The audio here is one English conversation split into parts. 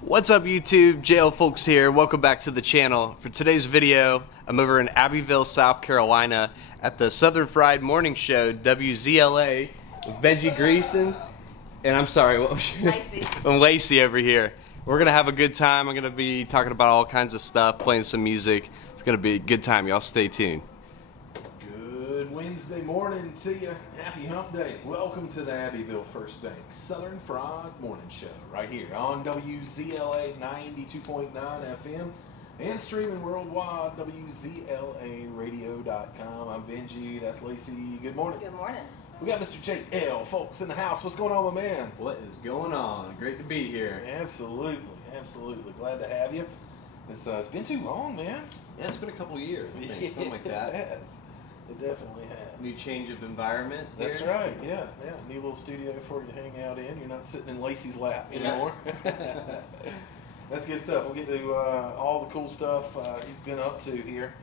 What's up YouTube, JL Fulks here. Welcome back to the channel. For today's video, I'm over in Abbeville, South Carolina at the Southern Fried Morning Show, WZLA, with Benji Greason. And I'm sorry, what was your Lacey. I'm Lacey over here. We're gonna have a good time. I'm gonna be talking about all kinds of stuff, playing some music. It's gonna be a good time. Y'all stay tuned. Good Wednesday morning to you. Happy hump day. Welcome to the Abbeville First Bank Southern Fried Morning Show right here on WZLA 92.9 FM and streaming worldwide, WZLAradio.com. I'm Benji. That's Lacey. Good morning. Good morning. We got Mr. JL Fulks in the house. What's going on, my man? What is going on? Great to be here. Absolutely. Absolutely. Glad to have you. It's been too long, man. Yeah, it's been a couple years, I think, something like that. It has. It definitely has. New change of environment. That's here. right, yeah. New little studio for you to hang out in. You're not sitting in Lacey's lap anymore. That's good stuff. We'll get to all the cool stuff he's been up to here.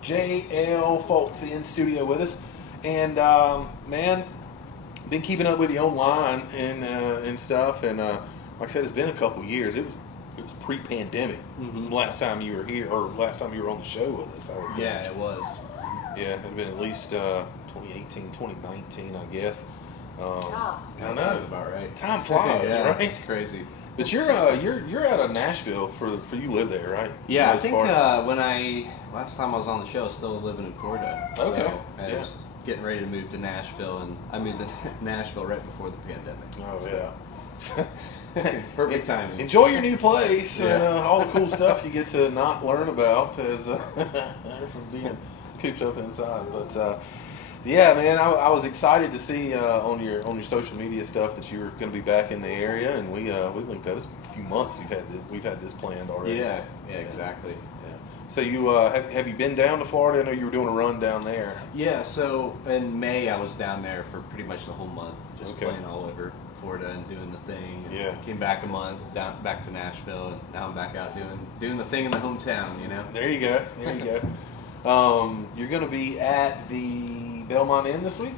JL Fulks in studio with us. And, man, been keeping up with you online and stuff. And like I said, it's been a couple years. It was pre-pandemic last time you were here, or last time you were on the show with us. Yeah, it was. Yeah, it had been at least 2018, 2019, I guess. I know. Sounds about right. Time flies, yeah, right? It's crazy. But you're out of Nashville for you live there, right? Yeah, I think last time I was on the show, I was still living in Florida. Okay. So I was getting ready to move to Nashville, and I moved to Nashville right before the pandemic. Oh, so. yeah. Perfect timing. Enjoy your new place and Yeah. all the cool stuff you get to not learn about as from being cooped up inside. But yeah, man, I was excited to see on your social media stuff that you were going to be back in the area, and we linked up. It's a few months we've had this planned already. Yeah, exactly. Yeah. So you have you been down to Florida? I know you were doing a run down there. Yeah, so in May I was down there for pretty much the whole month, just playing all over Florida and doing the thing. And came back a month, back to Nashville, and now I'm back out doing the thing in the hometown. You know. There you go. There you go. You're going to be at the Belmont Inn this week?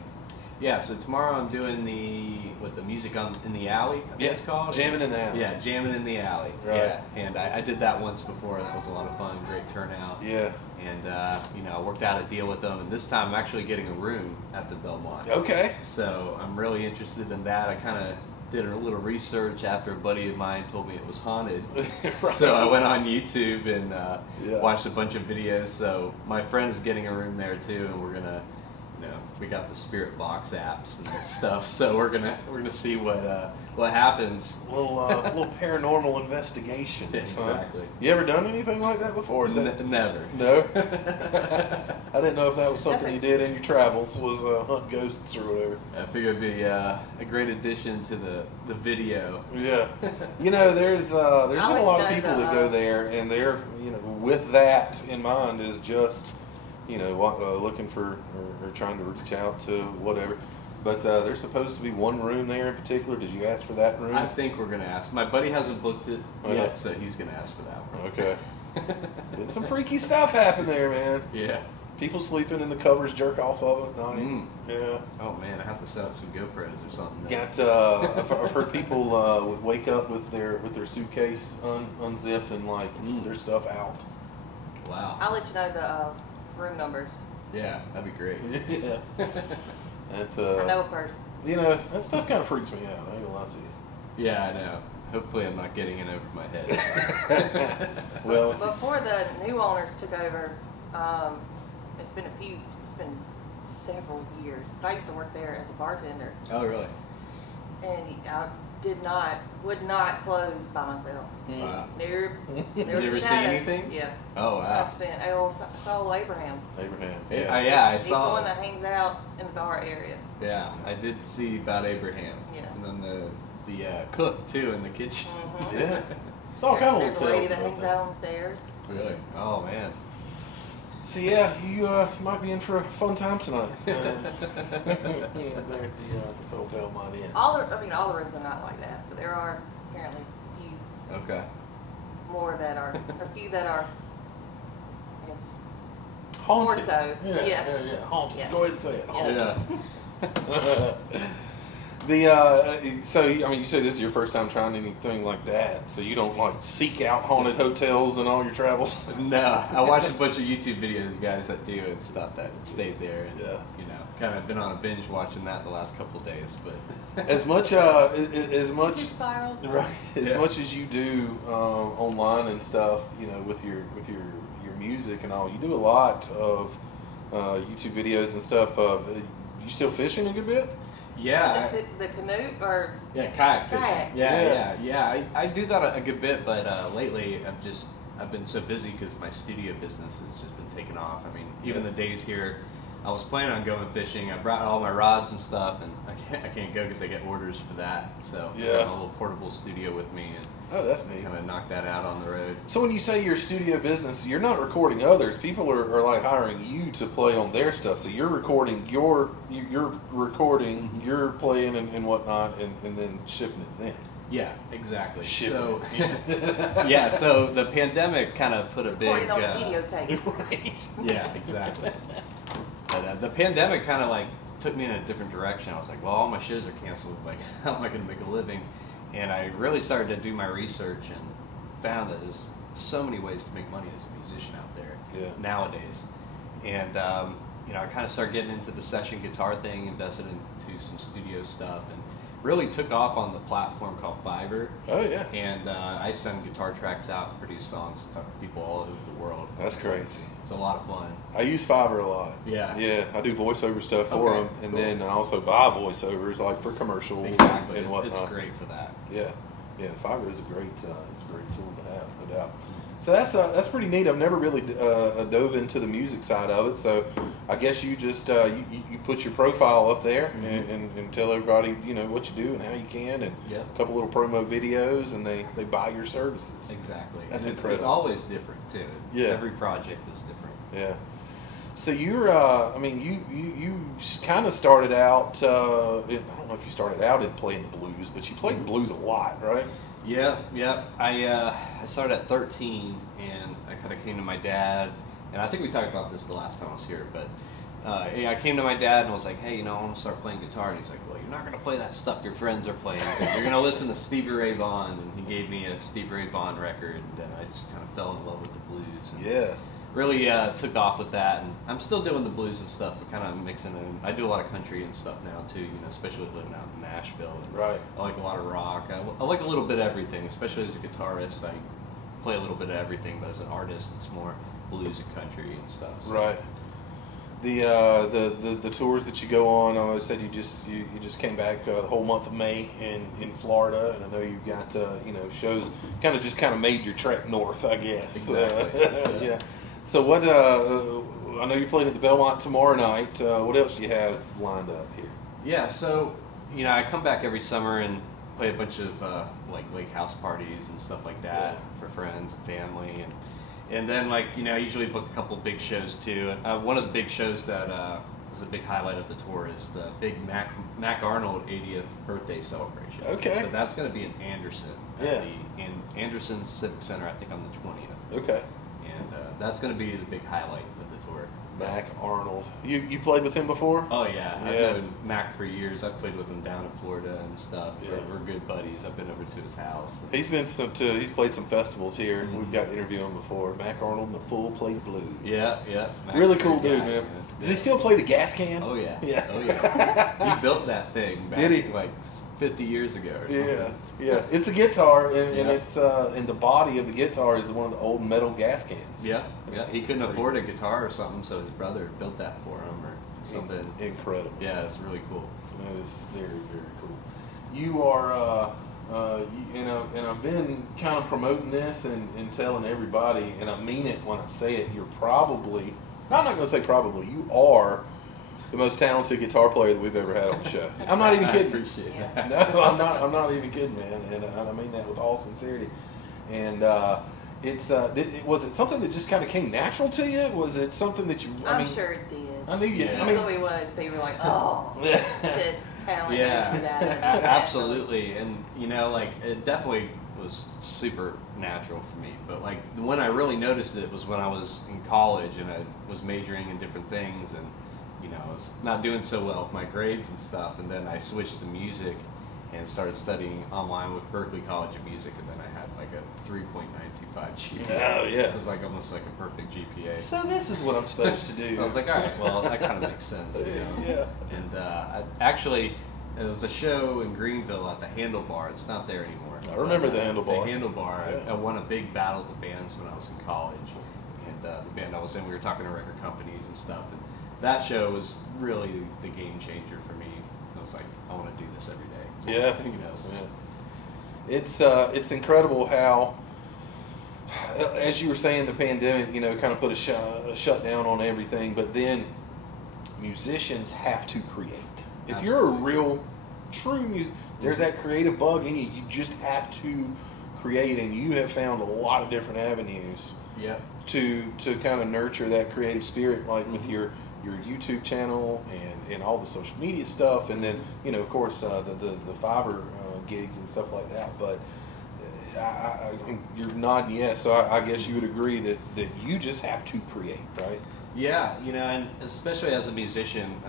Yeah, so tomorrow I'm doing the music in the alley, I think it's called. Jamming in the alley. Yeah, jamming in the alley. Right. Yeah, and I did that once before, and that was a lot of fun, great turnout. Yeah. And, I worked out a deal with them, and this time I'm actually getting a room at the Belmont. Okay. So I'm really interested in that. I kind of did a little research after a buddy of mine told me it was haunted. Right. So I went on YouTube and watched a bunch of videos. So my friend's getting a room there too, and we're gonna, we got the Spirit Box apps and stuff. So we're gonna see what happens. Little paranormal investigation. Exactly. Huh? You ever done anything like that before? Never. No. I didn't know if that was something you did in your travels, was hunt ghosts or whatever. I figured it'd be a great addition to the video. Yeah. There's been a lot of people that go there, and they're with that in mind is just looking for or trying to reach out to whatever. But there's supposed to be one room there in particular. Did you ask for that room? I think we're gonna ask. My buddy hasn't booked it yet, so he's gonna ask for that one. Okay. Did some freaky stuff happen there, man. Yeah. People sleeping in the covers, jerk off of it. Yeah. Oh man, I have to set up some GoPros or something. I've heard people would wake up with their suitcase unzipped and their stuff out. Wow. I'll let you know the room numbers. Yeah, that'd be great. Yeah. I know a person. That stuff kind of freaks me out. I ain't gonna lie to you. Yeah, I know. Hopefully I'm not getting it over my head. Well, before the new owners took over, it's been several years. I used to work there as a bartender. Oh, really? And I would not close by myself. Wow. Nope. Did you ever see anything? Yeah. Oh, wow. 100%. I saw Abraham. Yeah, I He's saw. the one that hangs out in the bar area. Yeah, I did see about Abraham. Yeah. And then the cook too in the kitchen. Mm-hmm. Yeah. It's all kind of There's a lady that hangs out on the stairs. Really? Oh man. So yeah, you might be in for a fun time tonight. There at the old Belmont Inn. All the rooms are not like that, but there are apparently a few Okay. more that are, a few that are, I guess, Haunted. more so. Yeah. Haunted. Yeah. Go ahead and say it. Haunted. Yeah. So I mean, you say this is your first time trying anything like that, so you don't like seek out haunted hotels and all your travels. No, I watched a bunch of YouTube videos of guys that do and stuff that stayed there. And, Yeah. you know, kind of been on a binge watching that the last couple of days. But as much YouTube spiral. right, as Yeah. much as you do online and stuff, you know, with your music and all, you do a lot of YouTube videos and stuff. You still fishing a good bit? yeah. The canoe or Yeah, kayak fishing. Kayak. Yeah. I do that a good bit, but lately I've been so busy because my studio business has just been taking off. I mean, even the days here, I was planning on going fishing. I brought all my rods and stuff, and I can't go because I get orders for that. So I got a little portable studio with me, and Oh, that's neat. kind of knock that out on the road. So when you say your studio business, you're not recording others. People are like hiring you to play on their stuff. So you're recording you're recording, you're playing and whatnot, and then shipping it then. Yeah, exactly. Shipping So it. yeah, so the pandemic kind of put a big recorded on videotape. Right. yeah, exactly. But the pandemic kind of like took me in a different direction. I was like, well, all my shows are canceled. Like, how am I going to make a living? And I really started to do my research and found that there's so many ways to make money as a musician out there nowadays. And you know, I kind of started getting into the session guitar thing, invested into some studio stuff, and really took off on the platform called Fiverr. Oh yeah. And I send guitar tracks out and produce songs to people all over the world. That's crazy. It's a lot of fun. I use Fiverr a lot. Yeah. Yeah, I do voiceover stuff for Okay, them, and cool. then I also buy voiceovers like for commercials Exactly. and whatnot. It's great for that. Yeah, yeah. Fiverr is a great tool to have, no doubt. So that's pretty neat. I've never really dove into the music side of it. So I guess you just you put your profile up there and tell everybody what you do and how you can, and a couple little promo videos, and they buy your services. Exactly. That's and incredible. It's always different too. Yeah. Every project is different. Yeah. So you're, I mean, you kind of started out. I don't know if you started out in playing the blues, but you played the blues a lot, right? Yeah. I started at 13, and I kind of came to my dad, and I think we talked about this the last time I was here, but I came to my dad and was like, hey, I want to start playing guitar, and he's like, well, you're not going to play that stuff your friends are playing. You're going to listen to Stevie Ray Vaughan, and he gave me a Stevie Ray Vaughan record, and I just kind of fell in love with the blues. And Yeah. really took off with that, and I'm still doing the blues and stuff, but kind of mixing in. I do a lot of country and stuff now too, especially living out in Nashville. And Right. I like a lot of rock. I like a little bit of everything, especially as a guitarist. I play a little bit of everything, but as an artist, it's more blues and country and stuff. So. Right. The tours that you go on, I said you just came back the whole month of May in Florida, and I know you got shows kind of made your trek north, I guess. Exactly. Yeah. So what? I know you're playing at the Belmont tomorrow night. What else do you have lined up here? Yeah, so I come back every summer and play a bunch of like lake house parties and stuff like that for friends and family, and then I usually book a couple big shows too. One of the big shows that is a big highlight of the tour is the big Mac Arnold 80th birthday celebration. Okay. So that's going to be in Anderson. Yeah. In Anderson Civic Center, I think on the 20th. Okay. And that's going to be the big highlight of the tour. Mac Arnold. You played with him before? Oh yeah, I've Yeah. known Mac for years. I've played with him down in Florida and stuff. Yeah. We're good buddies. I've been over to his house. He's been he's played some festivals here. We've got to interview him before. Mac Arnold and the Full Plate Blues. Yeah. Mac's Really a cool great dude, guy, man. Does he still play the gas can? Oh yeah. Yeah. Oh yeah. He built that thing back Did he? like 50 years ago or something. Yeah. It's a guitar, and Yeah. it's and the body of the guitar is one of the old metal gas cans. Yeah. That's He couldn't crazy. afford a guitar or something, so his brother built that for him or something. Incredible. Yeah, it's really cool. That is very, very cool. You are, and I've been kind of promoting this and telling everybody, and I mean it when I say it. You're probably, I'm not going to say probably, you are the most talented guitar player that we've ever had on the show. I'm not even I kidding. appreciate Yeah. that. No, I'm not even kidding, man, and I mean that with all sincerity. And was it something that just kind of came natural to you? Was it something that you? I'm sure it did. I knew you. Yeah. I He's mean, gonna be one of those people like, oh, just talented. Yeah, That. absolutely, and it definitely was super natural for me. But when I really noticed it was when I was in college and I was majoring in different things, and you know, I was not doing so well with my grades and stuff, and then I switched to music and started studying online with Berklee College of Music, and then I had like a 3.925 GPA. Oh, yeah. So it was like almost like a perfect GPA. So this is what I'm supposed to do. I was like, all right, well, that kind of makes sense, you know. Yeah. And actually, there was a show in Greenville at the Handlebar. It's not there anymore. I remember the Handlebar. The Handlebar. Yeah. I won a big battle of the bands when I was in college. And the band I was in, we were talking to record companies and stuff. And that show was really the game changer for me. I was like, I want to do this every day. Yeah. You know, so yeah. It's incredible how, as you were saying, the pandemic, you know, kind of put a shutdown on everything. But then musicians have to create. If Absolutely. you're a real, true musician, there's that creative bug in you. You just have to create, and you have found a lot of different avenues. Yep. To kind of nurture that creative spirit, like with your YouTube channel and all the social media stuff, and then, you know, of course, the Fiverr gigs and stuff like that. But you're nodding yes, so I guess you would agree that you just have to create, right? Yeah, you know, and especially as a musician,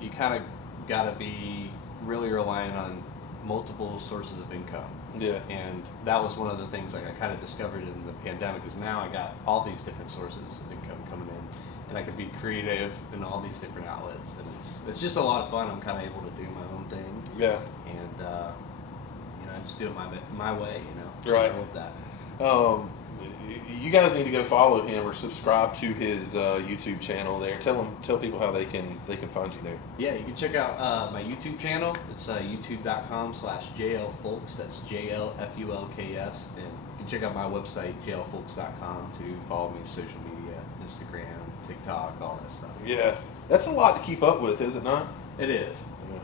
you kind of got to be really relying on multiple sources of income. Yeah. And that was one of the things like I kind of discovered in the pandemic, is now I got all these different sources of income coming in, and I could be creative in all these different outlets, and it's just a lot of fun. I'm kind of able to do my own thing. Yeah. And you know, I just do it my way. You know. Right. I love that. You guys need to go follow him or subscribe to his YouTube channel there. Tell people how they can find you there. Yeah, you can check out my YouTube channel. It's youtube.com/JL Fulks. That's JLFULKS. And you can check out my website, JLFulks.com, to follow me on social media, Instagram, TikTok, all that stuff. Yeah, that's a lot to keep up with, is it not? It is.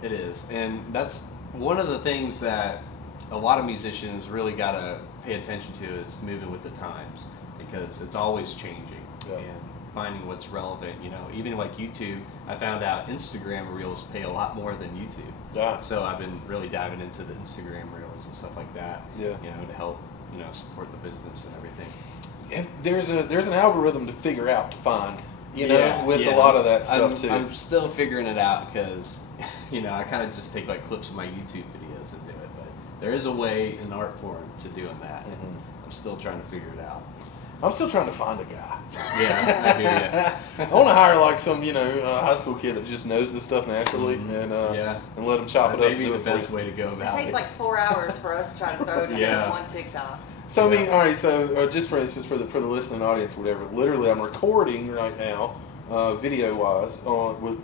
Yeah. It is. And that's one of the things that a lot of musicians really got to pay attention to, is moving with the times, because it's always changing. Yeah. And finding what's relevant. You know, even like YouTube, I found out Instagram Reels pay a lot more than YouTube. Yeah. So I've been really diving into the Instagram Reels and stuff like that. Yeah. You know, to help, you know, support the business and everything. And there's an algorithm to figure out, to find, you know, with a lot of that stuff too. I'm still figuring it out, because, you know, I kind of just take like clips of my YouTube videos and do it, but there is a way, an art form to doing that. Mm-hmm. And I'm still trying to figure it out. I'm still trying to find a guy. Yeah, I hear you. I want to hire like some, you know, high school kid that just knows this stuff naturally, and let him chop it up. That may be and do the it for best you. way to go It about takes it. like 4 hours for us to try to throw together Yeah. one TikTok. So I mean, all right. So just for the listening audience, or whatever. Literally, I'm recording right now, video wise.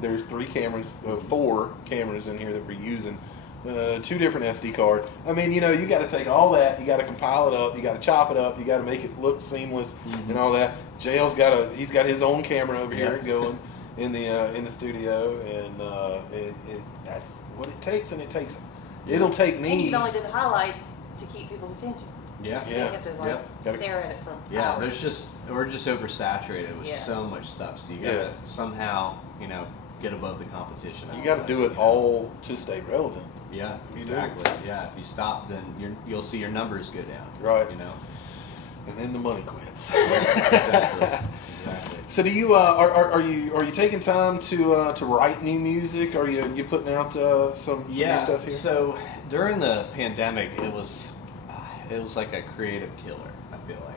There's 4 cameras in here that we're using. 2 different SD cards. I mean, you know, you got to take all that, you got to compile it up, you got to chop it up, you got to make it look seamless and all that. JL's he's got his own camera over here going in the studio, and that's what it takes, and it'll take me. And you can only do the highlights to keep people's attention. Yeah. So you have to like Yep. stare at it for Yeah, hours. we're just oversaturated with Yeah. so much stuff. So you gotta somehow, you know, get above the competition. You got to do it all to stay relevant. Yeah, You do. exactly. Yeah, if you stop, then you'll see your numbers go down. Right. You know. And then the money quits. Exactly. Exactly. So do you are you taking time to write new music? Are you putting out some new stuff here? So during the pandemic, it was like a creative killer. I feel like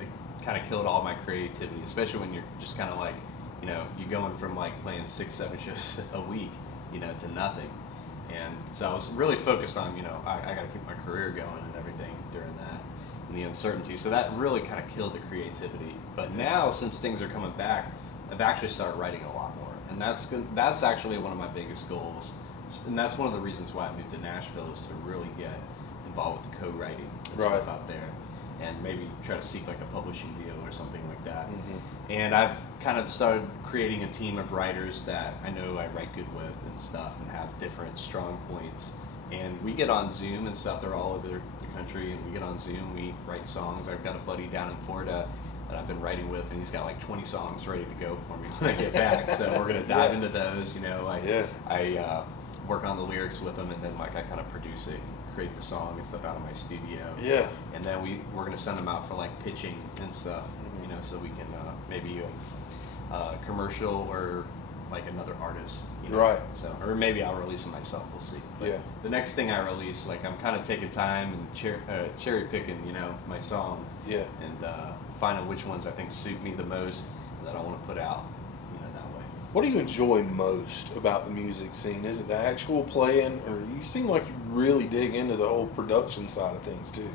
it kind of killed all my creativity, especially when you're just kind of like, you know, you're going from like playing 6-7 shows a week, you know, to nothing. And so I was really focused on, you know, I got to keep my career going and everything during that, and the uncertainty. So that really kind of killed the creativity. But now, since things are coming back, I've actually started writing a lot more, and that's actually one of my biggest goals. And that's one of the reasons why I moved to Nashville, is to really get involved with the co-writing and stuff out there, and maybe try to seek like a publishing deal or something like that. Mm-hmm. And I've kind of started creating a team of writers that I know I write good with and stuff, and have different strong points. And we get on Zoom and stuff. They're all over the country, and we get on Zoom. We write songs. I've got a buddy down in Florida that I've been writing with, and he's got like 20 songs ready to go for me when I get back. So we're gonna dive into those. You know, I work on the lyrics with him, and then like I kind of produce it, create the song and stuff out of my studio. Yeah. And then we're gonna send them out for like pitching and stuff. You know, so we can maybe commercial or like another artist, you know? Right. So, or maybe I'll release them myself. We'll see. But Yeah. the next thing I release, like I'm kind of taking time and cherry picking, you know, my songs. Yeah. And finding which ones I think suit me the most that I want to put out, you know, that way. What do you enjoy most about the music scene? Is it the actual playing, or you seem like you really dig into the whole production side of things too?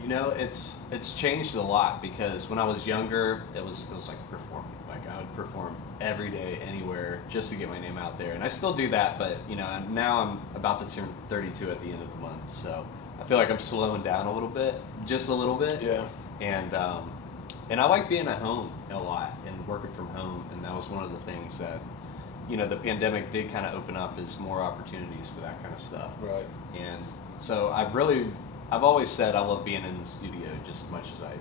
You know, it's changed a lot, because when I was younger, it was like performing. Like I would perform every day, anywhere, just to get my name out there. And I still do that, but you know, now I'm about to turn 32 at the end of the month, so I feel like I'm slowing down a little bit, just a little bit. Yeah. And I like being at home a lot and working from home, and that was one of the things that, you know, the pandemic did kind of open up as more opportunities for that kind of stuff. Right. And so I've always said I love being in the studio just as much as I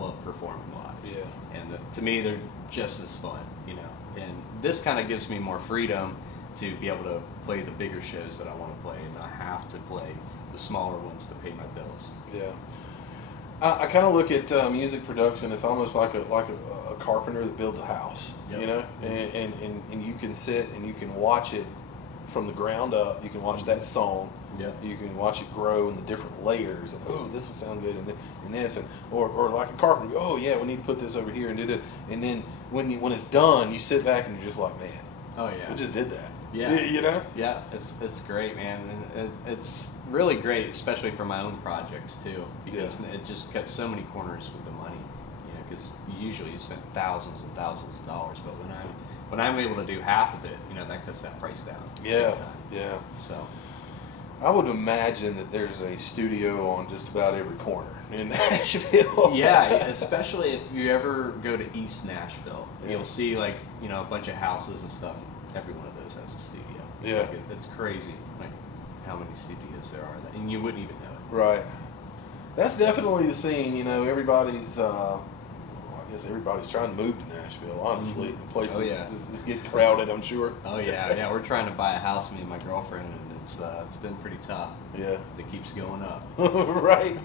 love performing live. Yeah. And to me, they're just as fun, you know. And this kind of gives me more freedom to be able to play the bigger shows that I want to play, and not have to play the smaller ones to pay my bills. Yeah. I kind of look at music production. It's almost like a carpenter that builds a house, Yep. you know, and you can sit and you can watch it from the ground up. You can watch that song. Yeah. You can watch it grow in the different layers, and oh, this will sound good, and this, and or like a carpenter. Oh yeah, we need to put this over here and do this. And then when it's done, you sit back and you're just like, man, Oh yeah. we just did that. Yeah. You know. Yeah, it's great, man, and it's really great, especially for my own projects too, because it just cuts so many corners with the money, you know, because usually you spend thousands and thousands of dollars, but when I'm able to do half of it, you know, that cuts that price down. Yeah. big time. Yeah. So. I would imagine that there's a studio on just about every corner in Nashville. Yeah, especially if you ever go to East Nashville, Yeah. you'll see, like, you know, a bunch of houses and stuff. Every one of those has a studio. Yeah. Like, it's crazy, like how many studios there are, and you wouldn't even know it. Right. That's definitely the scene. You know, everybody's. I guess everybody's trying to move to Nashville. Honestly, Mhm. the place Oh, yeah. is getting crowded. I'm sure. Oh yeah, yeah. We're trying to buy a house, me and my girlfriend, and it's been pretty tough. Yeah. 'Cause it keeps going up. Right.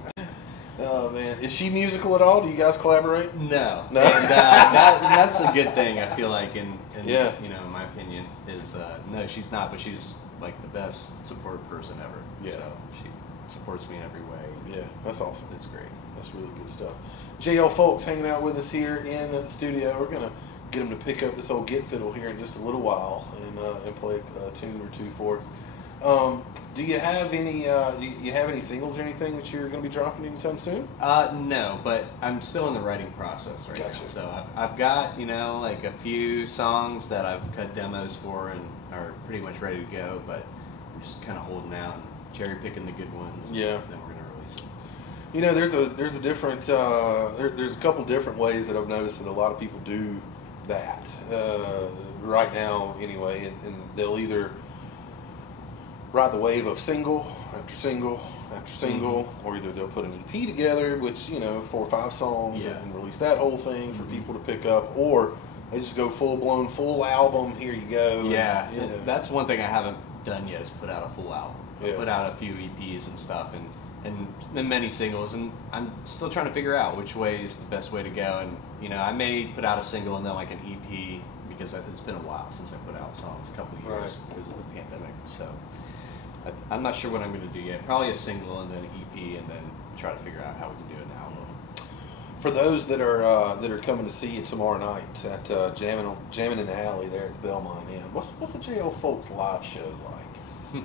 Oh man, is she musical at all? Do you guys collaborate? No, No? and that's a good thing. I feel like, in Yeah. you know, in my opinion, is no, she's not, but she's like the best support person ever. Yeah. So she supports me in every way. Yeah, that's awesome. It's great. That's really good stuff. JL Fulks hanging out with us here in the studio. We're gonna get him to pick up this old Git fiddle here in just a little while and play a tune or two for us. Do you have any singles or anything that you're going to be dropping anytime soon? No, but I'm still in the writing process right Gotcha. now. So I've got, you know, like a few songs that I've cut demos for and are pretty much ready to go, but I'm just kind of holding out and cherry picking the good ones. Yeah. And then we're gonna release them. You know, there's a different there's a couple different ways that I've noticed that a lot of people do that right now anyway, and they'll either ride the wave of single after single after single, or either they'll put an EP together, which, you know, 4 or 5 songs, Yeah. and release that whole thing for people to pick up, or they just go full-blown, full album, here you go. Yeah, and, you know. that's one thing I haven't done yet, is put out a full album. Yeah. I put out a few EPs and stuff, and many singles, and I'm still trying to figure out which way is the best way to go. And, you know, I may put out a single and then like an EP, because it's been a while since I put out songs, a couple of years, Right. because of the pandemic. So I'm not sure what I'm going to do yet. Probably a single and then an EP, and then try to figure out how we can do an album. For those that are coming to see you tomorrow night at Jamming in the Alley there at the Belmont Inn, what's the JL Fulks live show like?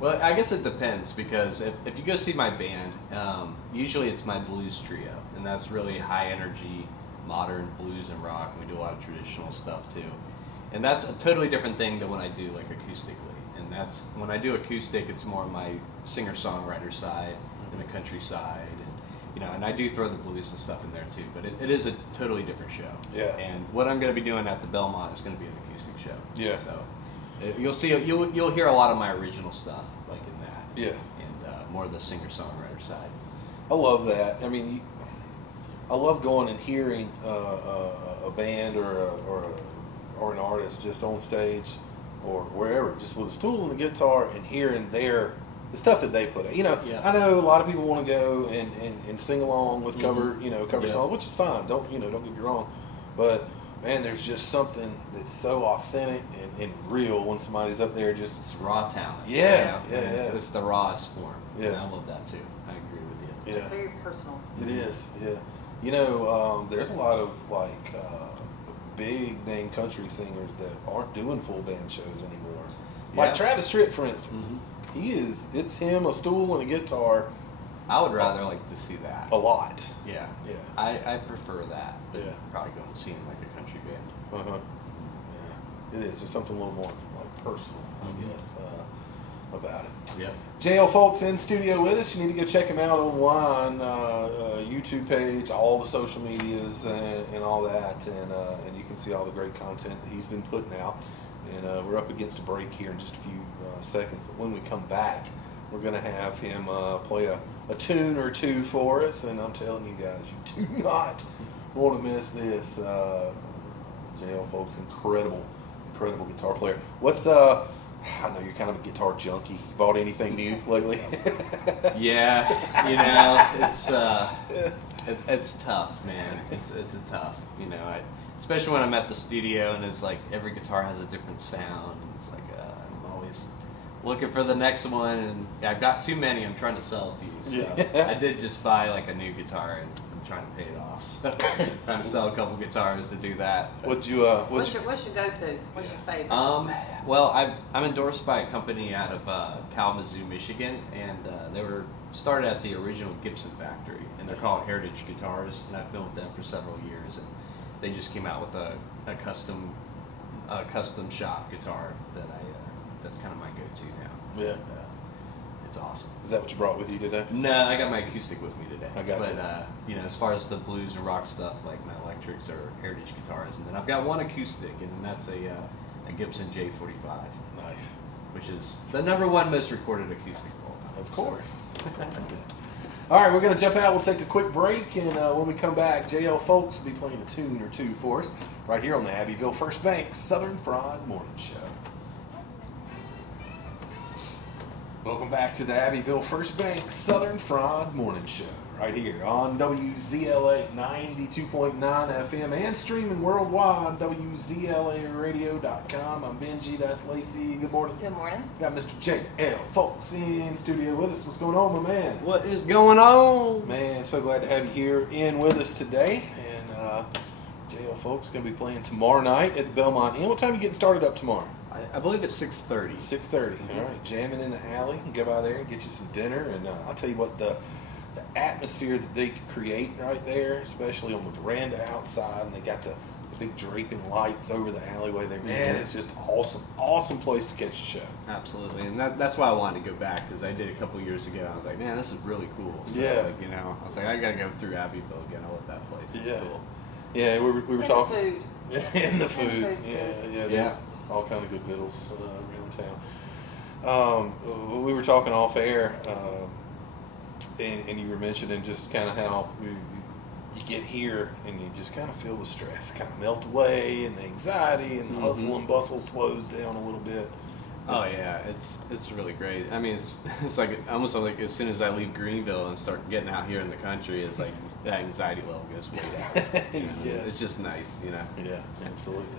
Well, I guess it depends, because if you go see my band, usually it's my blues trio, and that's really high energy, modern blues and rock, and we do a lot of traditional stuff too. And that's a totally different thing than when I do like acoustically. And that's when I do acoustic, it's more my singer-songwriter side and the country side, and you know, and I do throw the blues and stuff in there too. But it is a totally different show. Yeah. And what I'm going to be doing at the Belmont is going to be an acoustic show. Yeah. So you'll hear a lot of my original stuff like in that. Yeah. And more of the singer-songwriter side. I love that. I mean, I love going and hearing a band or an artist just on stage or wherever, just with a stool and the guitar, and hearing the stuff that they put out. You know, Yeah. I know a lot of people want to go and sing along with cover Yeah. songs, which is fine. Don't get me wrong. But man, there's just something that's so authentic and real when somebody's up there just... It's raw talent. Yeah, you know? yeah. It's the rawest form. Yeah. And I love that too. I agree with you. Yeah. It's very personal. It is, yeah. You know, there's a lot of like big name country singers that aren't doing full band shows anymore. Like Travis Tritt, for instance. It's him, a stool, and a guitar. I would rather like to see that. A lot. Yeah. Yeah. I prefer that. Yeah. Probably go and see him like a country band. Yeah. It is. There's something a little more like personal, I guess, about it. Yeah. JL Fulks in studio with us. You need to go check him out online, YouTube page, all the social medias, and all that, and you can see all the great content that he's been putting out. And we're up against a break here in just a few seconds. But when we come back, we're going to have him play a tune or two for us. And I'm telling you guys, you do not want to miss this. JL Fulks, incredible guitar player. What's I know you're kind of a guitar junkie. You bought anything new lately? Yeah, you know, it's tough, man. It's tough, you know. Especially when I'm at the studio and it's like every guitar has a different sound. And it's like I'm always looking for the next one, and I've got too many. I'm trying to sell a few. So Yeah. I did just buy like a new guitar, and I'm trying to pay it off. So trying to sell a couple guitars to do that. What's your go-to? What's your favorite? Well, I'm endorsed by a company out of Kalamazoo, Michigan, and they were started at the original Gibson factory, and they're called Heritage Guitars, and I've been with them for several years, and they just came out with a custom shop guitar that that's kind of my go-to now. Yeah. It's awesome. Is that what you brought with you today? No, I got my acoustic with me today. I got you. But you know, as far as the blues and rock stuff, like my electrics are Heritage guitars, and then I've got one acoustic, and that's a Gibson J45. Nice. Which is the #1 most recorded acoustic of all time. Of course. All right, we're going to jump out. We'll take a quick break, and when we come back, JL Fulks will be playing a tune or two for us right here on the Abbeville First Bank Southern Fried Morning Show. Welcome back to the Abbeville First Bank Southern Fried Morning Show right here on WZLA 92.9 FM and streaming worldwide, WZLAradio.com. I'm Benji, that's Lacey. Good morning. Good morning. Got Mr. JL Fulks in studio with us. What's going on, my man? What is going on? Man, so glad to have you here in with us today. And JL Fulks going to be playing tomorrow night at the Belmont Inn. What time are you getting started up tomorrow? I believe it's 6:30. 6:30. All right, jamming in the alley. Go by there and get you some dinner. And I'll tell you what, the atmosphere that they create right there, especially on the veranda outside, and they got the big draping lights over the alleyway there. Man, it's just awesome place to catch a show. Absolutely, and that's why I wanted to go back, because I did a couple years ago. I was like, man, this is really cool. So, Yeah. like, you know, I was like, I got to go through Abbeville again. I love that place. It's cool. Yeah, we were talking. Food. And the food. And the food's Yeah. Yeah. All kind of good vittles around town. We were talking off air, and you were mentioning just kind of how you get here and you just kind of feel the stress kind of melt away, and the anxiety and the hustle and bustle slows down a little bit. Oh yeah, it's really great. I mean, it's like almost like as soon as I leave Greenville and start getting out here in the country, it's like that anxiety level goes way down. You know? Yeah. It's just nice, you know. Yeah, absolutely.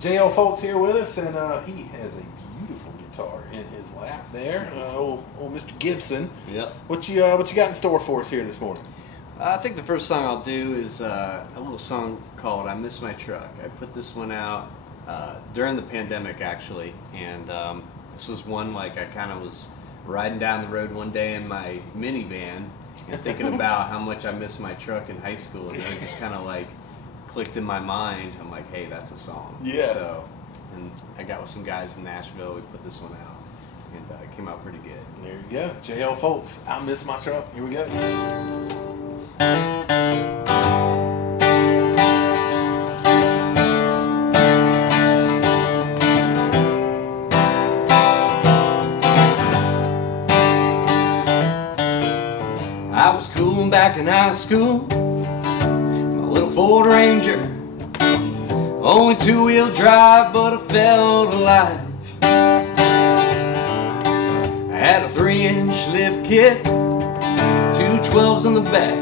JL Fulks here with us, and he has a beautiful guitar in his lap there. Old Mr. Gibson. Yep. What you got in store for us here this morning? I think the first song I'll do is a little song called "I Miss My Truck." I put this one out during the pandemic, actually, and this was one like I kind of was riding down the road one day in my minivan and thinking about how much I missed my truck in high school, and then it just kind of like clicked in my mind. I'm like, hey, that's a song. Yeah. So, and I got with some guys in Nashville. We put this one out, and it came out pretty good. There you go. JL Fulks, I Miss My Truck. Here we go. I was cool back in high school, my little Ford Ranger, only two-wheel drive, but I felt alive. I had a 3-inch lift kit, 2 12s on the back,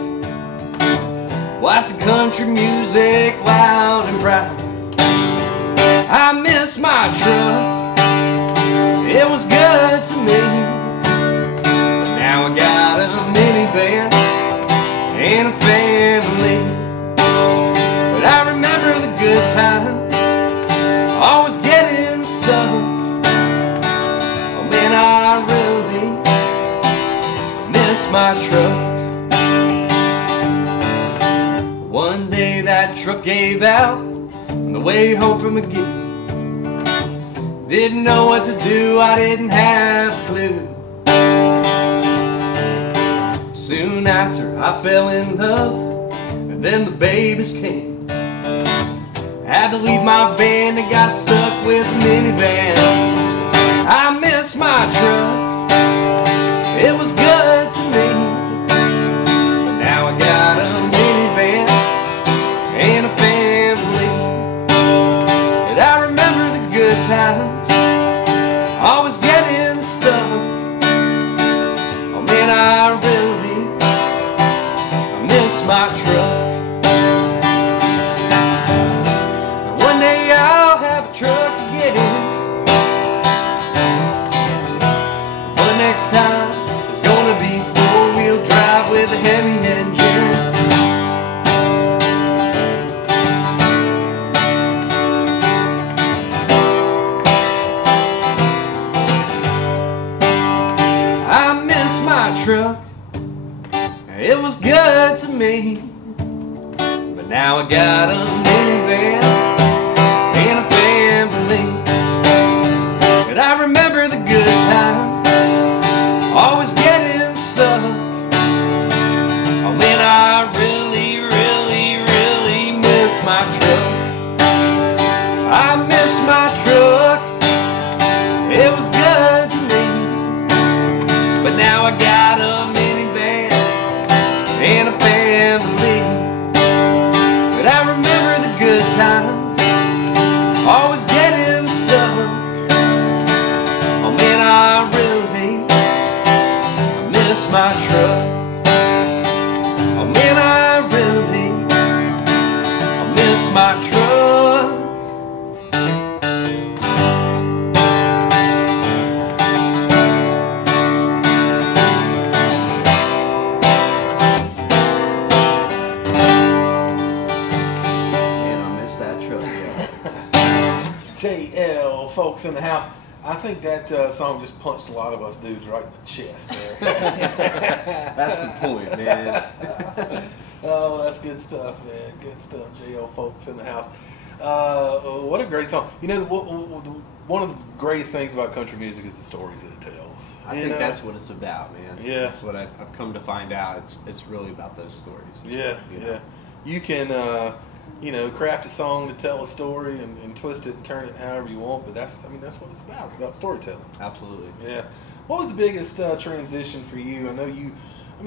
blasting country music loud and proud. I miss my truck, it was good to me. But now I got a minivan and a family. But I remember the good times, always getting stuck. Oh man, I really miss my truck. One day that truck gave out on the way home from a gig. Didn't know what to do, I didn't have a clue. Soon after I fell in love, and then the babies came. Had to leave my band and got stuck with a minivan. I miss my truck, it was good to me. But now I got a minivan and a family. And I remember the good times, always getting stuck. Oh man, I really miss my truck. One day I'll have a truck again, but the next time it's gonna be four-wheel drive with a heavy engine. I miss my truck, it was good to me. But now I got a minivan and a family. And I remember the good times, always getting stuck. Oh man, I really, really, really miss my truck. I miss my truck, it was good to me. But now I got a minivan and a family. But I remember the good times, always getting stuck. Oh man, I really miss my truck. Oh man, I really miss my truck. JL Fulks in the house. I think that song just punched a lot of us dudes right in the chest there. That's the point, man. Oh, that's good stuff, man. Good stuff. JL Fulks in the house. What a great song. You know, one of the greatest things about country music is the stories that it tells. I think that's what it's about, man. Yeah. That's what I've come to find out. It's really about those stories. Yeah, yeah. You can, craft a song to tell a story and twist it and turn it however you want, but that's what it's about. It's about storytelling. Absolutely. Yeah. What was the biggest transition for you? I know you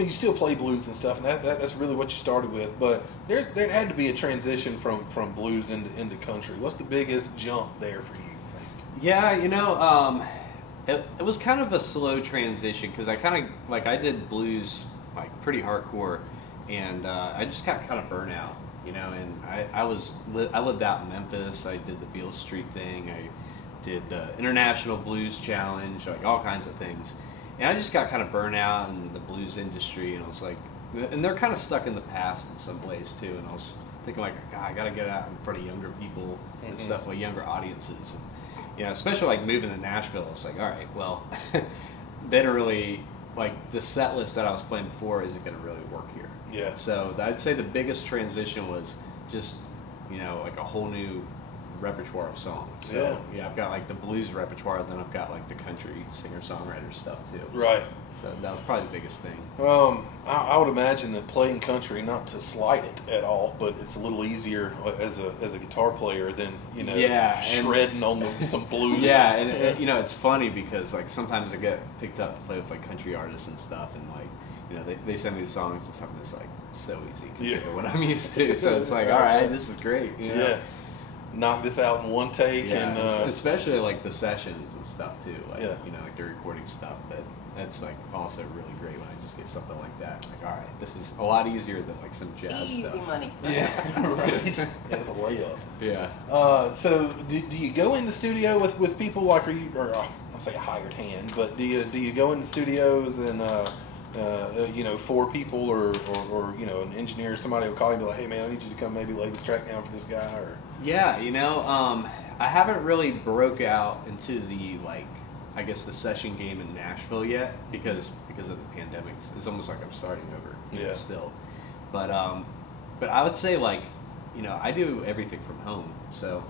still play blues and stuff, and that's really what you started with, but there had to be a transition from blues into country. What's the biggest jump there for you, you think? Yeah, it was kind of a slow transition because I did blues like pretty hardcore, and I just got kind of burnt out, and I lived out in Memphis. I did the Beale Street thing. I did the International Blues Challenge, like all kinds of things. And I just got kind of burnt out in the blues industry, and I was like, and they're kind of stuck in the past in some ways too. And I was thinking like, God, I got to get out in front of younger people and stuff, like younger audiences. And, especially like moving to Nashville, it's like, all right, well, they don't really, like the set list that I was playing before isn't going to really work here. Yeah. So I'd say the biggest transition was just, like a whole new repertoire of songs. So, yeah, I've got like the blues repertoire, then I've got like the country singer-songwriter stuff too. Right. So that was probably the biggest thing. I would imagine that playing country, not to slight it at all, but it's a little easier as a guitar player than shredding on some blues. Yeah, and it's funny because like sometimes I get picked up to play with like country artists and stuff, and like they send me the songs and stuff, and it's like so easy compared to what I'm used to. So it's like, all right, this is great. Yeah. Knock this out in one take, and especially like the sessions and stuff too, like like the recording stuff. But that's like also really great when I just get something like that. Like, all right, this is a lot easier than like some jazz Easy stuff. money. Yeah, right. That's a layup. Yeah. So do you go in the studio with people like, are you, or I'll say a hired hand, but do you go in the studios and you know, for people or you know, an engineer, somebody will call you and be like, hey man, I need you to come maybe lay this track down for this guy, or? Yeah, you know, I haven't really broke out into the, like, I guess the session game in Nashville yet because of the pandemic. It's almost like I'm starting over, you know, still. But I would say, like, you know, I do everything from home. So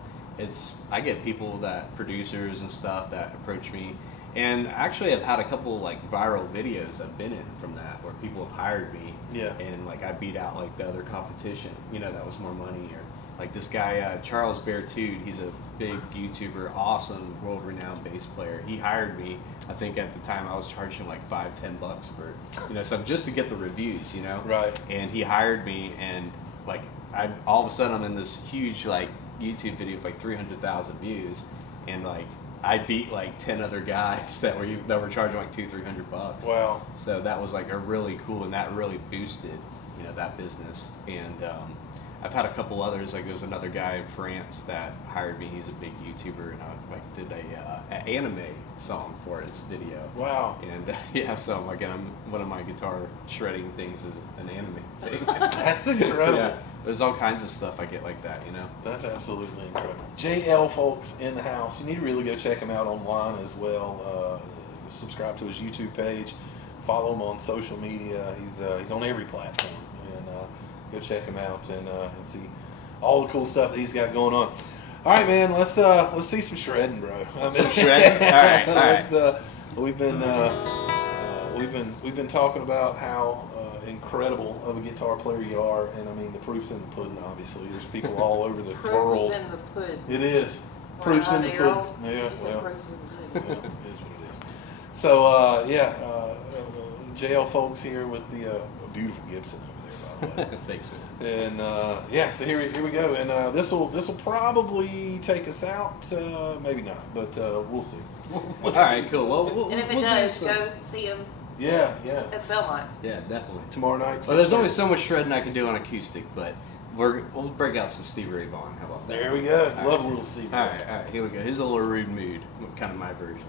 I get people producers and stuff that approach me. And actually I've had a couple like viral videos I've been in from that where people have hired me. Yeah. And like I beat out like the other competition, you know, that was more money. Or like this guy, Charles Beartude, he's a big YouTuber, awesome, world-renowned bass player. He hired me. I think at the time I was charging like $5-10 for, you know, something just to get the reviews, you know. Right. And he hired me, and like all of a sudden I'm in this huge like YouTube video with like 300,000 views, and like I beat like 10 other guys that were charging like $200-300. Wow. So that was like a really cool, and that really boosted, you know, that business. And I've had a couple others. Like there's another guy in France that hired me. He's a big YouTuber, and I like did an anime song for his video. Wow. And yeah, so like one of my guitar shredding things is an anime thing. That's incredible. Yeah, there's all kinds of stuff I get like that, you know. That's absolutely incredible. JL Fulks in the house. You need to really go check him out online as well. Subscribe to his YouTube page. Follow him on social media. He's on every platform. And go check him out and see all the cool stuff that he's got going on. All right, man. Let's see some shredding, bro. Some shredding. All right. We've been talking about how incredible of a guitar player you are, and I mean the proof's in the pudding. Obviously, there's people all over the world. Proof's in the pudding. It is. Proof's in the pudding. Yeah, well, Proof's in the pudding. it is what it is. So JL Fulks here with the beautiful Gibson over there, by the way. Thanks, man. And so here we go, and this will probably take us out, maybe not, but we'll see. All right, cool. Well, And if it we'll does, do go see him Yeah. at Belmont. Yeah, definitely. Tomorrow night. Well, there's only so much shredding I can do on acoustic, but we'll break out some Stevie Ray Vaughan. How about that? There we go. All Love right. a little Steve. All right, here we go. Here's a little rude mood, kind of my version.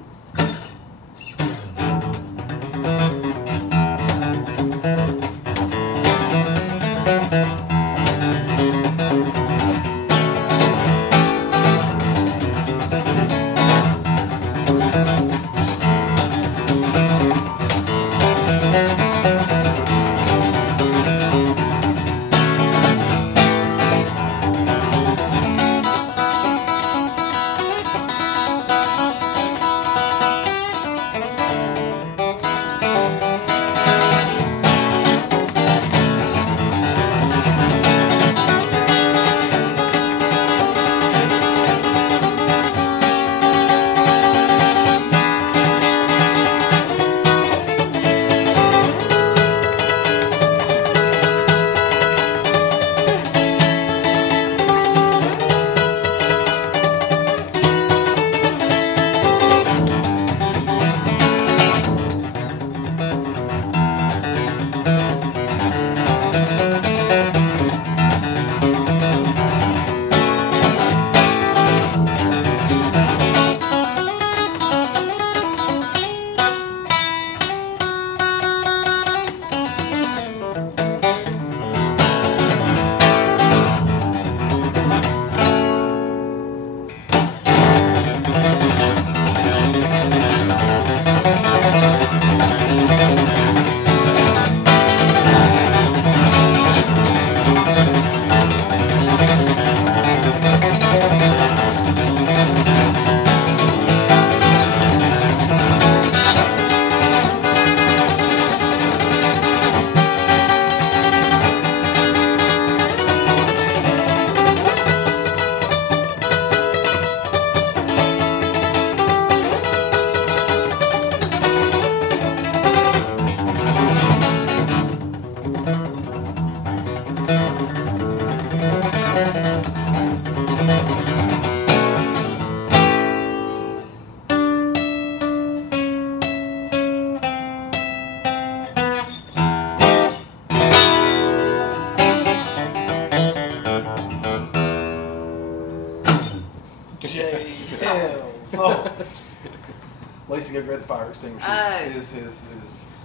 Lacey got red fire extinguishers. Oh. His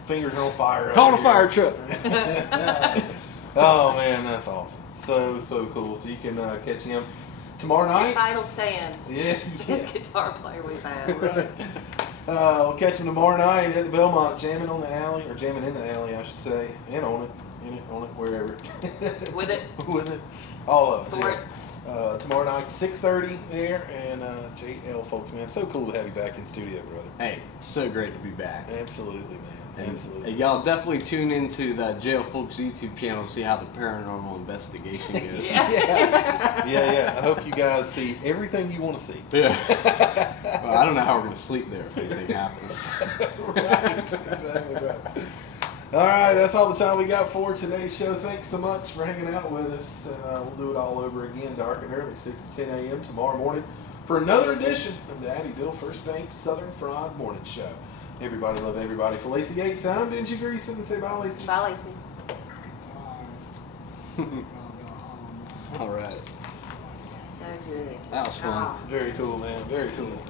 fingers are on fire. Call over a fire here. truck. Oh man, that's awesome. So cool. So you can catch him tomorrow night. Untitled stands. Yeah. His guitar player we've had. Right. We'll catch him tomorrow night at the Belmont, jamming on the alley, or jamming in the alley, I should say, and on it, wherever. With it. With it. All of us. For Yeah. Tomorrow night, 6:30 there, and JL Fulks, man, so cool to have you back in studio, brother. Hey, it's so great to be back. Absolutely, man. And Absolutely. y'all definitely tune into that JL Fulks YouTube channel to see how the paranormal investigation goes. Yeah. I hope you guys see everything you want to see. Yeah. Well, I don't know how we're going to sleep there if anything happens. Right. Exactly right. All right, that's all the time we got for today's show. Thanks so much for hanging out with us. We'll do it all over again, dark and early, 6 to 10 a.m. tomorrow morning for another edition of the Abbeville First Bank Southern Fried Morning Show. Everybody love everybody. For Lacey Gates, I'm Benji Greason, and say bye, Lacey. Bye, Lacey. All right. So good. That was fun. Ah. Very cool, man. Very cool.